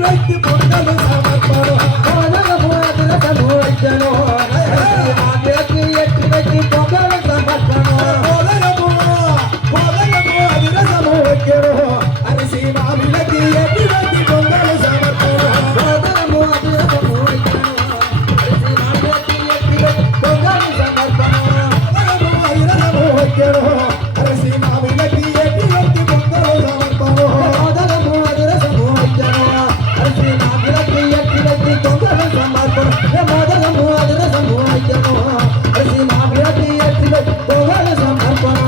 வைத்து பொங்கல் சமர்ப்பணம் மோதகமும் அதிரசமும் வைக்கணும் மாப்பிளைக்கு ஏற்றி வைத்து பொங்கல் சமர்ப்பணம் மோதகமும் அதிரசமும் வைக்கணும் அரிசி மாவிளக்கு ஏற்றி வைத்து பொங்கல் சமர்ப்பணம் மோதகமும் அதிரசமும் வைக்கணும் அரிசி மாப்பிளைக்கு ஏற்றி வைத்து பொங்கல் சமர்ப்பணம் மோதகமும் அதிரசமும் வைக்கணும் அரிசி மாவிளக்கு ஏற்றி வைத்து பொங்கல் சமர்ப்பணம் மோதகமும் அதிரசமும் வைக்கணும் அரிசி மாப்பிளைக்கு ஏற்றி வைத்து பொங்கல் சமர்ப்பணம் மோதகமும் அதிரசமும் வைக்கணும் அரிசி மாப்பிளைக்கு ஏற்றி வைத்து பொங்கல் சமர்ப்பணம்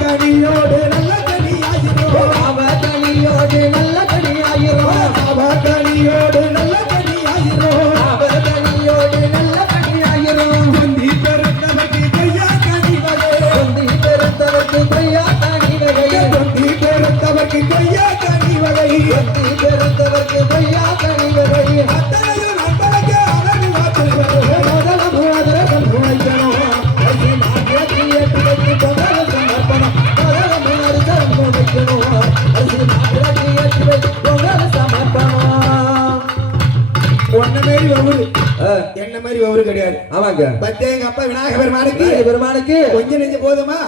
கனியோடு நல்ல கனியாயிரும் அவகனியோடு நல்ல கனியாயிரும் கனியோடு நல்ல கனியாயிரும் அவகனியோடு நல்ல கனியாயிரும் குந்தி பெருந்தவர்க்கு கையா கனிவகை குந்தி பெருந்தவர்க்கு கையா கனிவகை குந்தி பெருந்தவர்க்கு கையா கனிவகை குந்தி பெருந்தவர்க்கு கையா கனிவகை அத்தனையும் நண்பனுக்கு அழகு வாக்குகள் முதலும் அதிரசம் வைக்கணும் அரிசி மாப்பிளைக்கு ஏற்றி வைத்து பொங்கல் சமர்ப்பணம் முதலும் அதிரசம் வைக்கணும் அரிசி மாப்பிளைக்கு ஏற்றி வைத்து பொங்கல் சமர்ப்பணம் ஒன்ன மாரி ஒவ்வொரு என்ன மாதிரி ஒவ்வொரு கிடையாது ஆமாங்க பத்தே எங்க அப்பா விநாயக பெருமானுக்கு பெருமானுக்கு கொஞ்சம் நெஞ்சு போதுமா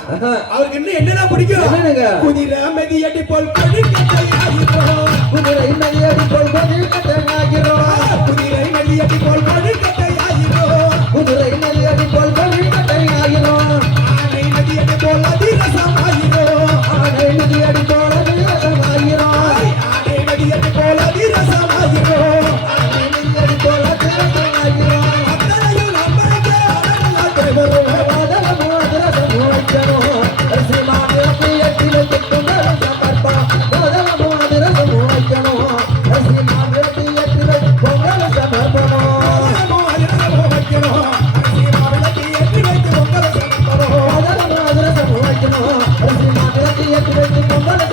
அவருக்கு இன்னும் என்னென்ன பிடிக்கும் என்னங்க குதிரை மெதியடி போல் கொடிக்கட்டையாயிரும் குதிரை மதியடி போல் கொடிக்கட்டையாகிறோம் குதிரை மெதியடி போல் கொடிக்கட்டையாயிரும் குதிரை மதியடி போல் கொடிக்கட்டையாகிறோம் ஆனை மெதியடி போல் அதிரசமாயிரும் ஆனை மதியடி போல் அதிரசமாகிறோம் ஆனை மெதியடி போல் அதிரசமாயிரும் ஆனை மதியடி போல் அதிரசமாகிறோம் அத்தனையும் நம்மளுக்கு அழகு வாக்குகள் முதலும் அதிரசம் வைக்கணும் அரிசி மாப்பிளைக்கு ஏற்றி வைத்து பொங்கல் சமர்ப்பணம் முதலும் அதிரசம் வைக்கணும் அரிசி மாப்பிளைக்கு ஏற்றி வைத்து பொங்கல் சமர்ப்பணம் முதலும் அதிரசம் வைக்கணும் அரிசி மாப்பிளைக்கு ஏற்றி வைத்து பொங்கல் சமர்ப்பணம் முதலும் அதிரசம் வைக்கணும் அரிசி மாப்பிளைக்கு ஏற்றி வைத்து பொங்கல்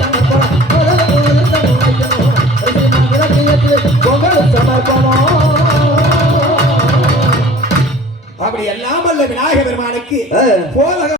சமர்ப்பணம் அப்படி எல்லாம் அல்ல விநாயக பெருமானுக்கு போதக